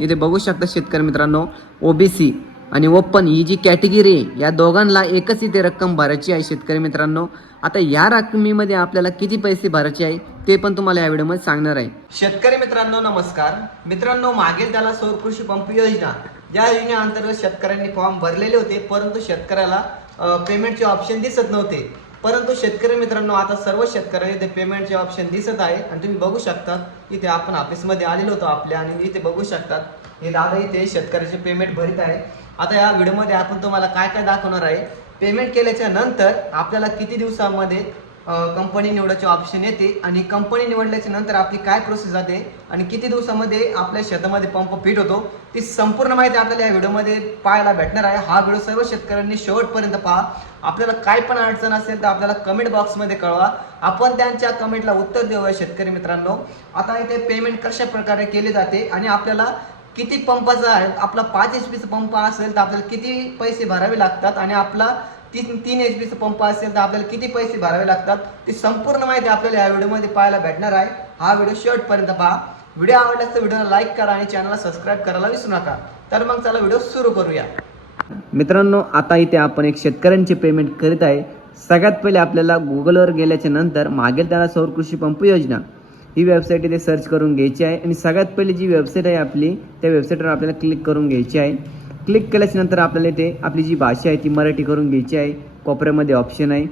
इथे बघू शकता शेतकरी मित्रांनो ओबीसी आणि ओपन ही जी कॅटेगरी आहे या दोघांना एकच इथे रक्कम भरायची आहे शेतकरी मित्रांनो. आता या रकमेमध्ये आपल्याला किती पैसे भरायचे आहे ते पण तुम्हाला या व्हिडिओमध्ये सांगणार आहे. शेतकरी मित्रांनो नमस्कार. मित्रांनो मागील त्याला सौर कृषी पंप योजना. या योजनेअंतर्गत शेतकऱ्यांनी फॉर्म भरलेले होते परंतु शेतकऱ्याला पेमेंटचे ऑप्शन दिसत नव्हते. परंतु शेतकरी मित्रांनो आता सर्व शेतकऱ्यांनी इथे पेमेंटचे ऑप्शन दिसत आहे. आणि तुम्ही बघू शकता इथे आपण ऑफिसमध्ये आलेलो होतो आपल्या आणि इथे बघू शकतात. हे दादा इथे शेतकऱ्याचे पेमेंट भरीत आहे. आता या व्हिडिओमध्ये आपण तुम्हाला काय काय दाखवणार आहे? पेमेंट केल्याच्यानंतर आपल्याला किती दिवसामध्ये कंपनी निवडायचे ऑप्शन येते आणि कंपनी निवडल्याच्या नंतर आपली काय प्रोसेस जाते आणि किती दिवसामध्ये आपल्या शेतामध्ये पंप फिट होतो ती संपूर्ण माहिती आपल्याला या व्हिडिओमध्ये पाहायला भेटणार आहे. हा व्हिडिओ सर्व शेतकऱ्यांनी शेवटपर्यंत पहा. आपल्याला काय पण अडचण असेल तर आपल्याला कमेंट बॉक्समध्ये कळवा. आपण त्यांच्या कमेंटला उत्तर देऊया शेतकरी मित्रांनो. आता इथे पेमेंट कशा प्रकारे केले जाते आणि आपल्याला किती पंपाचा आहे आपला पाच एच पीचा पंप असेल तर आपल्याला किती पैसे भरावे लागतात आणि आपला तीन तीन एच पीचा पंप असेल तर आपल्याला किती पैसे भरावे लागतात ती संपूर्ण माहिती आपल्याला या व्हिडिओमध्ये पाहायला भेटणार आहे. हा व्हिडिओ शेवटपर्यंत पहा. व्हिडिओ आवडल्यास तर व्हिडिओला लाईक करा आणि चॅनलला सबस्क्राईब करायला विसरू नका. तर मग चला व्हिडिओ सुरू करूया. मित्रांनो आता इथे आपण एक शेतकऱ्यांचे पेमेंट करीत आहे. सगळ्यात पहिले आपल्याला गुगलवर गेल्याच्यानंतर मागेल त्याला सौर कृषी पंप योजना. ही वेबसाईट इथे सर्च करून घ्यायची आहे. आणि सगळ्यात पहिली जी वेबसाईट आहे आपली त्या वेबसाईटवर आपल्याला क्लिक करून घ्यायची आहे. क्लिक केल्याच्यानंतर आपल्याला इथे आपली जी भाषा आहे ती मराठी करून घ्यायची आहे. कोपऱ्यामध्ये ऑप्शन आहे.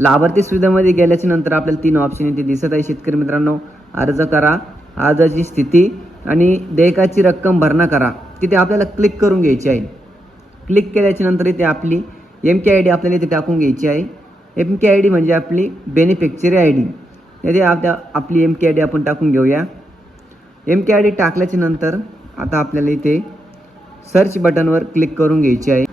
लाभार्थी सुविधामध्ये गेल्याच्यानंतर आपल्याला तीन ऑप्शन इथे दिसत आहे. शेतकरी मित्रांनो अर्ज करा अर्जाची स्थिती आणि देयकाची रक्कम भरणा करा. तिथे आपल्याला क्लिक करून घ्यायची आहे. क्लिक केल्याच्यानंतर इथे आपली एम के आय डी आपल्याला इथे टाकून घ्यायची आहे. एम के आय डी म्हणजे आपली बेनिफिक्चरी आय डी इथे आता आपली एम के आय डी आपण टाकून घेऊया. एम के आय डी टाकल्याच्या नंतर आता आपल्याला इथे सर्च बटनवर क्लिक करून घ्यायची आहे.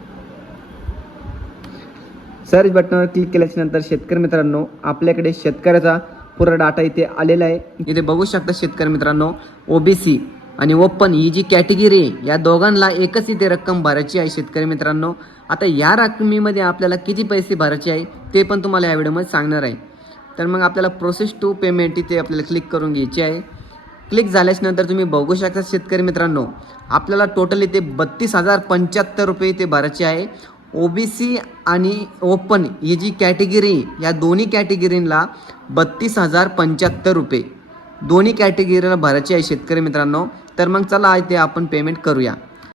सर्च बटनवर क्लिक केल्याच्यानंतर शेतकरी मित्रांनो आपल्याकडे शेतकऱ्याचा पुरा डाटा इथे आलेला आहे. इथे बघू शकता शेतकरी मित्रांनो ओबीसी आणि ओपन ही जी कॅटेगरी आहे या दोघांना एकच इथे रक्कम भरायची आहे शेतकरी मित्रांनो. आता या रकमेमध्ये आपल्याला किती पैसे भरायचे आहे ते पण तुम्हाला या व्हिडिओमध्ये सांगणार आहे. तर मग आपल्याला प्रोसेस टू पेमेंट इथे आपल्याला क्लिक करून घ्यायची आहे. क्लिक झाल्याच्यानंतर तुम्ही बघू शकता शेतकरी मित्रांनो आपल्याला टोटल इथे बत्तीस हजार पंच्याहत्तर रुपये इथे भरायचे आहे. ओ बी सी आणि ओपन ही जी कॅटेगरी या दोन्ही कॅटेगरीला बत्तीस हजार पंच्याहत्तर रुपये. दोन्ही कॅटेगरीला भरायची आहे शेतकरी मित्रांनो. तर मग चला इथे आपण पेमेंट करूया.